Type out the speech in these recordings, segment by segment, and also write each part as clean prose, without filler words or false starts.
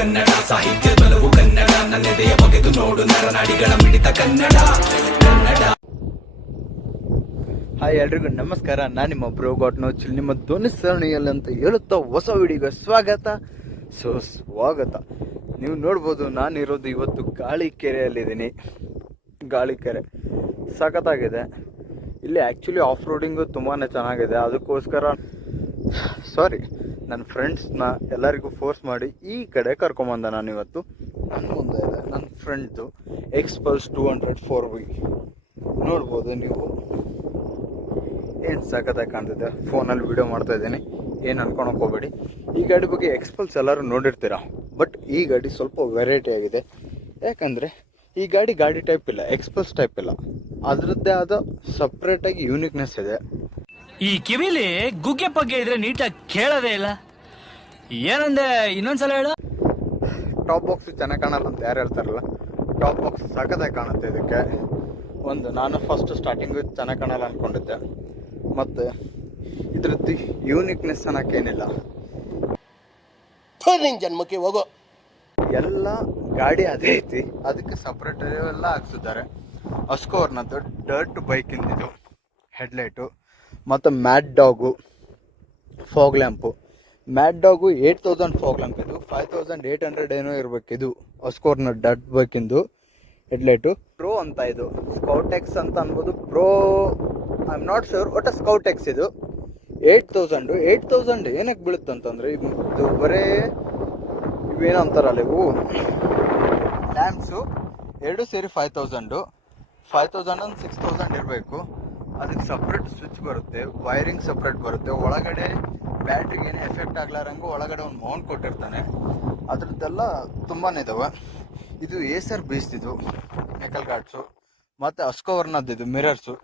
ಕನ್ನಡ ಸಾಹಿತ್ಯ ಬಲವು ಕನ್ನಡ ನನ್ನೆದೆಯ ಬಗೆದು ನೋಡು ನರನಾಡಿಗಳ ಮಿಡಿತ ಕನ್ನಡ ಕನ್ನಡ. ಹಾಯ್ ಎಲ್ರಿಗೂ ನಮಸ್ಕಾರ. ನಾನು ನಿಮ್ಮ ಬ್ರೋ ಗಾಟ್ ನೋ ಚಿಲ್ ನಿಮ್ಮ ಧ್ವನಿ ಸರಣಿಯಲ್ಲಿ ಅಂತ ಹೇಳುತ್ತಾ ಹೊಸ ವಿಡಿಯೋಗೆ ಸ್ವಾಗತ. ನೀವು ನೋಡ್ಬೋದು, ನಾನಿರೋದು ಇವತ್ತು ಗಾಳಿಕೆರೆಯಲ್ಲಿದ್ದೀನಿ. ಗಾಳಿಕೆರೆ ಸಖತ್ತಾಗಿದೆ. ಇಲ್ಲಿ ಆ್ಯಕ್ಚುಲಿ ಆಫ್ ರೋಡಿಂಗು ತುಂಬಾ ಚೆನ್ನಾಗಿದೆ. ಅದಕ್ಕೋಸ್ಕರ ನನ್ನ ಫ್ರೆಂಡ್ಸ್ನ ಎಲ್ಲರಿಗೂ ಫೋರ್ಸ್ ಮಾಡಿ ಈ ಕಡೆ ಕರ್ಕೊಂಬಂದೆ. ನಾನು ಇವತ್ತು ನನ್ನ ಮುಂದೆ ಇದೆ ನನ್ನ ಫ್ರೆಂಡ್ದು ಎಕ್ಸ್ಪಲ್ಸ್ 200 4V. ನೋಡ್ಬೋದು ನೀವು, ಏನು ಸಖತ್ತಾಗಿ ಕಾಣ್ತಿದೆ. ಫೋನಲ್ಲಿ ವೀಡಿಯೋ ಮಾಡ್ತಾ ಇದ್ದೀನಿ, ಏನು ಅನ್ಕೊಳಕ್ಕೆ ಹೋಗ್ಬೇಡಿ. ಈ ಗಾಡಿ ಬಗ್ಗೆ ಎಕ್ಸ್ಪಲ್ಸ್ ಎಲ್ಲರೂ ನೋಡಿರ್ತೀರ, ಬಟ್ ಈ ಗಾಡಿ ಸ್ವಲ್ಪ ವೆರೈಟಿ ಆಗಿದೆ. ಯಾಕಂದರೆ ಈ ಗಾಡಿ ಟೈಪ್ ಇಲ್ಲ, ಎಕ್ಸ್ಪಲ್ಸ್ ಟೈಪ್ ಇಲ್ಲ, ಅದರದ್ದೇ ಆದ ಸಪ್ರೇಟಾಗಿ ಯೂನಿಕ್ನೆಸ್ ಇದೆ. ಈ ಕಿವಿಲಿ ಗುಗ್ಗೆ ಪಗ್ಗೆ ಇದ್ರೆ ನೀಟಾಗಿ ಕೇಳೋದೇ ಇಲ್ಲ. ಏನಂದೆ ಇನ್ನೊಂದ್ಸಲ ಹೇಳು. ಟಾಪ್ ಬಾಕ್ಸ್ ಚೆನ್ನಾಗಿ ಕಾಣಲ್ಲ ಅಂತ ಯಾರು ಹೇಳ್ತಾರಲ್ಲ, ಟಾಪ್ ಬಾಕ್ಸ್ ಸಖತ್ತಾಗಿ ಕಾಣುತ್ತೆ. ಇದಕ್ಕೆ ನಾನು ಫಸ್ಟ್ ಸ್ಟಾರ್ಟಿಂಗು ಚೆನ್ನಾಗಿ ಕಾಣಲ್ಲ ಅಂದ್ಕೊಂಡಿದ್ದೆ, ಮತ್ತು ಇದ್ರದ್ದು ಯೂನಿಕ್ನೆಸ್ ಅನ್ನೋಕ್ಕೇನಿಲ್ಲ. ಜನ್ಮಕ್ಕೆ ಹೋಗೋ ಎಲ್ಲ ಗಾಡಿ ಅದೇ ಐತಿ, ಅದಕ್ಕೆ ಸಪ್ರೇಟ್ ಎಲ್ಲ ಹಾಕ್ಸಿದ್ದಾರೆ. ಅಸ್ಕೋರ್ನದ್ದು ಡರ್ಟ್ ಬೈಕಿಂದಿದು ಹೆಡ್ಲೈಟು, ಮತ್ತು mad dog fog lamp. Mad dog 8000 fog lamp, ಇದು 5800 ಏನೋ ಇರಬೇಕಿದು. ಅಸ್ಕೋರ್ನ ಡರ್ಟ್ ಬೈಕಿಂದು ಹೆಡ್ಲೈಟು ಪ್ರೋ ಅಂತ. ಇದು ಸ್ಕೌಟೆಕ್ಸ್ ಅಂತ ಅನ್ಬೋದು, pro I am not sure. ಒಟ್ಟು ಸ್ಕೌಟೆಕ್ಸ್ ಇದು 8000 ಏನಕ್ಕೆ ಬೀಳುತ್ತೆ ಅಂತಂದರೆ, ಇದು ಬರೇ ಇವೇನಂತಾರಲ್ಲ ಇವು ಲ್ಯಾಂಪ್ಸು ಎರಡು ಸೇರಿ 5000 ಒಂದು 6000 ಇರಬೇಕು. ಅದಕ್ಕೆ ಸಪ್ರೇಟ್ ಸ್ವಿಚ್ ಬರುತ್ತೆ, ವೈರಿಂಗ್ ಸಪ್ರೇಟ್ ಬರುತ್ತೆ. ಒಳಗಡೆ ಬ್ಯಾಟ್ರಿಗೆ ಏನೇ ಎಫೆಕ್ಟ್ ಆಗ್ಲಾರಂಗೂ ಒಳಗಡೆ ಒಂದು ಮೌಂಟ್ ಕೊಟ್ಟಿರ್ತಾನೆ. ಅದ್ರದ್ದೆಲ್ಲ ತುಂಬಾ ಇದಾವೆ. ಇದು ಏಸರ್ ಬೇಸ್ದಿದು ಮೆಕಲ್ ಗಾರ್ಡ್ಸು, ಮತ್ತು ಅಸ್ಕೋವರ್ನದ್ದು ಮಿರರ್ಸು.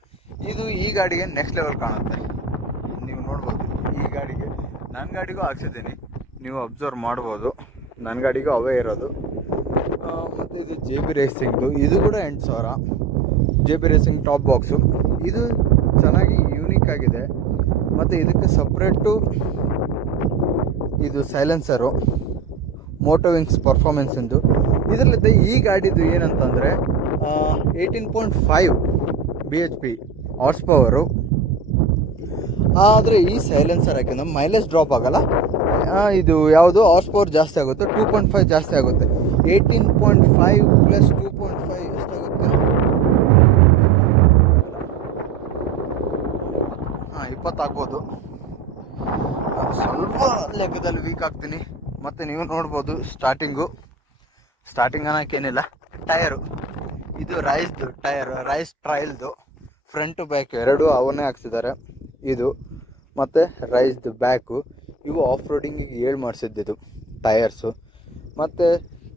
ಇದು ಈ ಗಾಡಿಗೆ ನೆಕ್ಸ್ಟ್ ಲೆವೆಲ್ ಕಾಣುತ್ತೆ. ನೀವು ನೋಡ್ಬೋದು, ಈ ಗಾಡಿಗೆ ನನ್ನ ಗಾಡಿಗೂ ಹಾಕ್ಸಿದ್ದೀನಿ, ನೀವು ಅಬ್ಸರ್ವ್ ಮಾಡ್ಬೋದು. ನನ್ನ ಗಾಡಿಗೂ ಅವೇ ಇರೋದು. ಮತ್ತು ಇದು JB ರೇಸಿಂಗ್ದು, ಇದು ಕೂಡ 8000. JB racing top box. ಇದು ಚೆನ್ನಾಗಿ ಯೂನಿಕ್ ಆಗಿದೆ. ಮತ್ತು ಇದಕ್ಕೆ ಸಪ್ರೇಟು ಇದು ಸೈಲೆನ್ಸರು, ಮೋಟೋವಿಂಗ್ಸ್ ಪರ್ಫಾರ್ಮೆನ್ಸಿಂದು. ಇದರಲ್ಲಿದ್ದ ಈ ಗಾಡಿದು ಏನಂತಂದರೆ 18.5 BHP ಹಾರ್ಸ್ ಪವರು. ಆದರೆ ಈ ಸೈಲೆನ್ಸರ್ ಹಾಕಿದ್ರೆ ಮೈಲೇಜ್ ಡ್ರಾಪ್ ಆಗೋಲ್ಲ. ಇದು ಯಾವುದು ಹಾರ್ಸ್ ಪವರ್ ಜಾಸ್ತಿ ಆಗುತ್ತೆ, 2.5 ಜಾಸ್ತಿ ಆಗುತ್ತೆ. 18.5 ಪ್ಲಸ್ 2.5 ಎಷ್ಟಾಗುತ್ತೆ? 20 ಆಗ್ಬೋದು. ಸ್ವಲ್ಪ ಲೆಕ್ಕದಲ್ಲಿ ವೀಕ್ ಆಗ್ತೀನಿ. ಮತ್ತು ನೀವು ನೋಡ್ಬೋದು, ಸ್ಟಾರ್ಟಿಂಗ್ ಅನ್ನೋಕ್ಕೇನಿಲ್ಲ. ಟಯರು ಇದು ರೈಸ್ದು ಟಯರ್, ರೈಸ್ ಟ್ರಯಲ್ದು ಫ್ರಂಟು ಬ್ಯಾಕ್ ಎರಡೂ ಅವನ್ನೇ ಹಾಕ್ಸಿದ್ದಾರೆ. ಇದು ಮತ್ತು ರೈಸ್ದು ಬ್ಯಾಕು. ಇವು ಆಫ್ ರೋಡಿಂಗಿಗೆ ಮಾಡಿಸಿದ್ದಿದ್ದು ಟಯರ್ಸು. ಮತ್ತು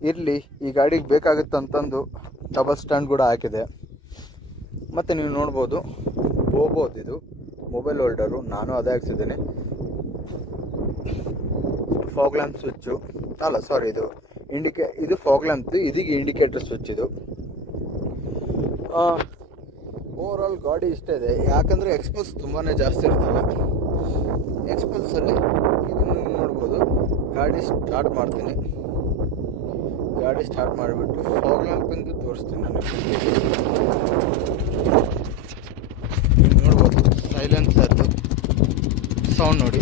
ಇರಲಿ, ಈ ಗಾಡಿಗೆ ಬೇಕಾಗುತ್ತಂತಂದು ಡಬಲ್ ಸ್ಟ್ಯಾಂಡ್ ಕೂಡ ಹಾಕಿದೆ. ಮತ್ತು ನೀವು ನೋಡ್ಬೋದು, ಇದು ಮೊಬೈಲ್ ಹೋಲ್ಡರು, ನಾನು ಅದೇ ಹಾಕ್ಸಿದ್ದೀನಿ. ಫಾಗ್ ಲ್ಯಾಂಪ್ ಸ್ವಿಚ್ಚು ಇದು ಇದು ಫಾಗ್ ಲ್ಯಾಂಪ್ದು, ಇದೀಗ ಇಂಡಿಕೇಟರ್ ಸ್ವಿಚ್. ಇದು ಓವರಾಲ್ ಗಾಡಿ ಇಷ್ಟ ಇದೆ. ಯಾಕಂದರೆ ಎಕ್ಸ್ಪಲ್ಸ್ ತುಂಬಾ ಜಾಸ್ತಿ ಇರ್ತವೆ. ಎಕ್ಸ್ಪಲ್ಸಲ್ಲಿ ಇದು ನೀವು ನೋಡ್ಬೋದು. ಗಾಡಿ ಸ್ಟಾರ್ಟ್ ಮಾಡ್ತೀನಿ, ಗಾಡಿ ಸ್ಟಾರ್ಟ್ ಮಾಡಿಬಿಟ್ಟು ಫಾಗ್ ಲ್ಯಾಂಪಿಂದು ತೋರಿಸ್ತೀನಿ ನಾನು. ನೀವು ನೋಡ್ಬೋದು ಸೈಲೆನ್ಸರ್ದು ಸೌಂಡ್ ನೋಡಿ.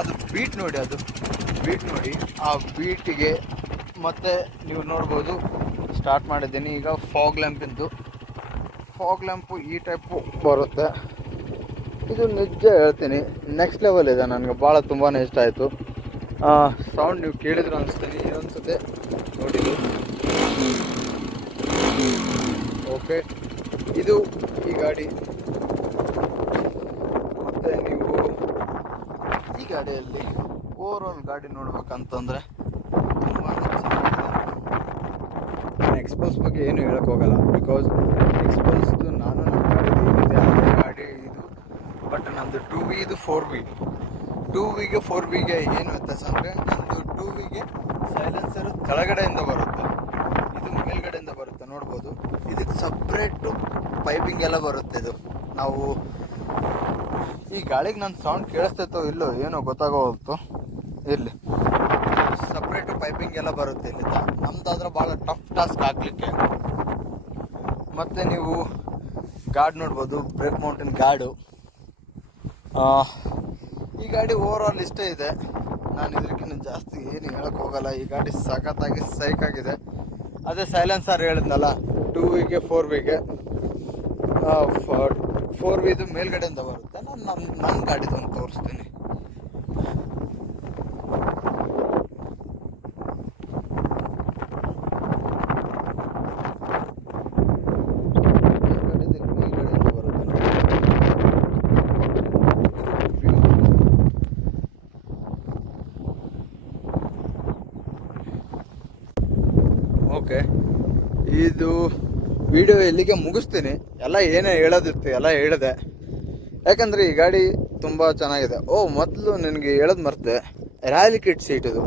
ಅದು ಬೀಟ್ ನೋಡಿ, ಆ ಬೀಟಿಗೆ. ಮತ್ತು ನೀವು ನೋಡ್ಬೋದು, ಸ್ಟಾರ್ಟ್ ಮಾಡಿದ್ದೀನಿ ಈಗ. ಫಾಗ್ ಲ್ಯಾಂಪು ಈ ಟೈಪು ಬರುತ್ತೆ. ಇದು ನಿಜ ಹೇಳ್ತೀನಿ, ನೆಕ್ಸ್ಟ್ ಲೆವೆಲ್ ಇದೆ. ನನಗೆ ಭಾಳ ತುಂಬಾ ಇಷ್ಟ ಆಯಿತು. ಸೌಂಡ್ ನೀವು ಕೇಳಿದ್ರು ಅನಿಸ್ತೀನಿ, ಇನ್ನೊಂದ್ಸತೆ ನೋಡಿದ್ದು. ಓಕೆ, ಇದು ಈ ಗಾಡಿ. ಮತ್ತು ನೀವು ಈ ಗಾಡಿಯಲ್ಲಿ ಓವರಾಲ್ ಗಾಡಿ ನೋಡ್ಬೇಕಂತಂದರೆ ತುಂಬಾ ಚೆನ್ನಾಗಿದೆ. ನಾನು ಎಕ್ಸ್ಪಲ್ಸ್ ಬಗ್ಗೆ ಏನು ಹೇಳೋಕ್ಕೋಗಲ್ಲ, ಬಿಕಾಸ್ ಎಕ್ಸ್ಪಲ್ಸ್ದು ನಾನು ನಮ್ಮ ಗಾಡಿದು ಏನಿದೆ ಅದೇ ಗಾಡಿ ಇದು. ಬಟ್ ನಮ್ಮದು 2V, ಇದು 4V. 2Vಗೆ 4Vಗೆ ಏನು ವ್ಯತ್ಯಾಸ ಅಂದರೆ, ನಮ್ಮದು 2Vಗೆ ಸೈಲೆನ್ಸರು ಕೆಳಗಡೆಯಿಂದ ಬರುತ್ತೆ, ಇದು ಮೇಲ್ಗಡೆಯಿಂದ ಬರುತ್ತೆ. ನೋಡ್ಬೋದು, ಇದಕ್ಕೆ ಸಪ್ರೇಟು ಪೈಪಿಂಗ್ ಎಲ್ಲ ಬರುತ್ತೆ ಇದು. ನಾವು ಈ ಗಾಳಿಗೆ ನನ್ನ ಸೌಂಡ್ ಕೇಳಿಸ್ತೈತೋ ಇಲ್ಲೋ ಏನೋ ಗೊತ್ತಾಗೋವಲ್ತು. ಇರಲಿ, ಸಪ್ರೇಟು ಪೈಪಿಂಗ್ ಎಲ್ಲ ಬರುತ್ತೆ ಇಲ್ಲಿಂದ. ನಮ್ದಾದ್ರೆ ಭಾಳ ಟಫ್ ಟಾಸ್ಕ್ ಹಾಕ್ಲಿಕ್ಕೆ. ಮತ್ತು ನೀವು ಗಾರ್ಡ್ ನೋಡ್ಬೋದು, ಬ್ರೇಕ್ ಮೌಂಟೇನ್ ಗಾರ್ಡು. ಈ ಗಾಡಿ ಓವರ್ ಆಲ್ ಇಷ್ಟೇ ಇದೆ. ನಾನು ಇದಕ್ಕಿಂತ ಜಾಸ್ತಿ ಏನು ಹೇಳಕ್ಕೆ ಹೋಗಲ್ಲ. ಈ ಗಾಡಿ ಸಖತ್ತಾಗಿ ಸೈಕಾಗಿದೆ. ಅದೇ ಸೈಲೆನ್ಸರ್ ಹೇಳಿದ್ನಲ್ಲ, 2Vಗೆ 4Vಗೆ 4Vದು ಮೇಲ್ಗಡೆಯಿಂದ ಬರುತ್ತೆ. ನಾನು ನನ್ನ ಗಾಡಿದು ಒಂದು ತೋರಿಸ್ತೀನಿ. ಮೇಲ್ಗಡೆಯಿಂದ ಬರುತ್ತೆ. ಓಕೆ, ಇದು ವಿಡಿಯೋ ಇಲ್ಲಿಗೆ ಮುಗಿಸ್ತೀನಿ. ಎಲ್ಲ ಏನೇ ಹೇಳೋದಿತ್ತು ಎಲ್ಲ ಹೇಳಿದೆ. ಯಾಕಂದರೆ ಈ ಗಾಡಿ ತುಂಬ ಚೆನ್ನಾಗಿದೆ. ಮೊದಲು ನನಗೆ ಹೇಳೋದು ಮರ್ತೆ, ರ್ಯಾಲಿ ಕಿಟ್ ಸೀಟ್ ಇದು.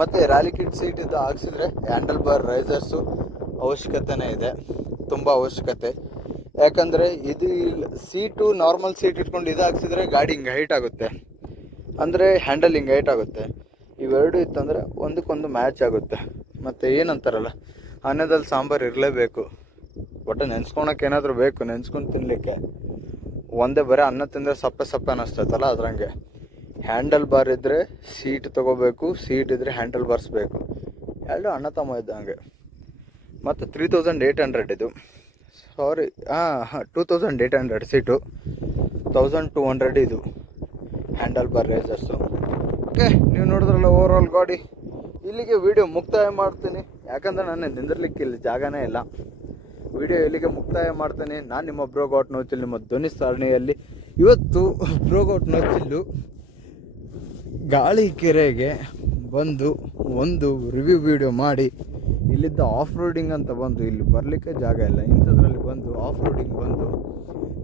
ಮತ್ತು ರ್ಯಾಲಿ ಕಿಟ್ ಸೀಟ್ ಇದು ಹಾಕ್ಸಿದ್ರೆ ಹ್ಯಾಂಡಲ್ ಬಾರ್ ರೈಸರ್ಸು ಅವಶ್ಯಕತೆನೇ ಇದೆ, ತುಂಬ ಅವಶ್ಯಕತೆ. ಯಾಕಂದರೆ ಇದು ಸೀಟು ನಾರ್ಮಲ್ ಸೀಟ್ ಇಟ್ಕೊಂಡು ಇದು ಹಾಕ್ಸಿದ್ರೆ ಗಾಡಿ ಹಿಂಗೆ ಹೈಟ್ ಆಗುತ್ತೆ, ಅಂದರೆ ಹ್ಯಾಂಡಲ್ ಹಿಂಗೆ ಹೈಟ್ ಆಗುತ್ತೆ. ಇವೆರಡು ಇತ್ತಂದರೆ ಒಂದಕ್ಕೊಂದು ಮ್ಯಾಚ್ ಆಗುತ್ತೆ. ಮತ್ತು ಏನಂತಾರಲ್ಲ, ಅನ್ನದಲ್ಲಿ ಸಾಂಬಾರು ಇರಲೇಬೇಕು. ಒಟ್ಟು ನೆನ್ಸ್ಕೊಳಕ್ಕೆ ಏನಾದರೂ ಬೇಕು, ನೆನ್ಸ್ಕೊಂಡು ತಿನ್ನಲಿಕ್ಕೆ. ಒಂದೇ ಬರೀ ಅನ್ನ ತಿಂದರೆ ಸಪ್ಪೆ ಸಪ್ಪೆ ಅನ್ನಿಸ್ತೈತಲ್ಲ, ಅದ್ರಂಗೆ ಹ್ಯಾಂಡಲ್ ಬಾರ್ ಇದ್ದರೆ ಸೀಟ್ ತೊಗೋಬೇಕು, ಸೀಟ್ ಇದ್ದರೆ ಹ್ಯಾಂಡಲ್ ಬಾರ್ಸ್ ಬೇಕು. ಎರಡು ಅಣ್ಣ ತಮ್ಮ ಇದ್ದಂಗೆ. ಮತ್ತು 3800 ಇದು, ಸಾರಿ 2800 ಸೀಟು, 1200 ಇದು ಹ್ಯಾಂಡಲ್ ಬಾರ್ ರೈಸರ್ಸು. ಓಕೆ, ನೀವು ನೋಡಿದ್ರಲ್ಲ ಓವರ್ ಆಲ್ ಗಾಡಿ. ಇಲ್ಲಿಗೆ ವಿಡಿಯೋ ಮುಕ್ತಾಯ ಮಾಡ್ತೀನಿ, ಯಾಕಂದರೆ ನಾನು ನಿಂದಿರ್ಲಿಕ್ಕೆ ಇಲ್ಲಿ ಜಾಗನೇ ಇಲ್ಲ. ವಿಡಿಯೋ ಇಲ್ಲಿಗೆ ಮುಕ್ತಾಯ ಮಾಡ್ತೀನಿ. ನಾನು ನಿಮ್ಮ ಬ್ರೋಗೌಟ್ ನೋಚಿಲ್, ನಿಮ್ಮ ಧ್ವನಿ ಸರಣಿಯಲ್ಲಿ. ಇವತ್ತು ಬ್ರೋಗೌಟ್ ನೋಚಿಲ್ಲು ಗಾಳಿ ಕೆರೆಗೆ ಬಂದು ಒಂದು ರಿವ್ಯೂ ವಿಡಿಯೋ ಮಾಡಿ, ಇಲ್ಲಿದ್ದ ಆಫ್ ರೋಡಿಂಗ್ ಅಂತ ಬಂದು, ಇಲ್ಲಿ ಬರಲಿಕ್ಕೆ ಜಾಗ ಇಲ್ಲ, ಇಂಥದ್ರಲ್ಲಿ ಬಂದು ಆಫ್ ರೋಡಿಂಗ್ ಬಂದು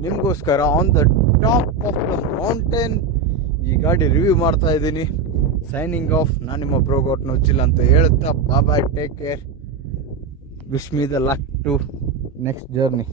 ನಿಮಗೋಸ್ಕರ on the top of the mountain ಈ ಗಾಡಿ ರಿವ್ಯೂ ಮಾಡ್ತಾ ಇದ್ದೀನಿ. ಸೈನಿಂಗ್ ಆಫ್, ನಾನು ನಿಮ್ಮ ಬ್ರೋಗೌಟ್ ನೋಚಿಲ್ ಅಂತ ಹೇಳುತ್ತಾ bye, take care, wish me the luck to next journey.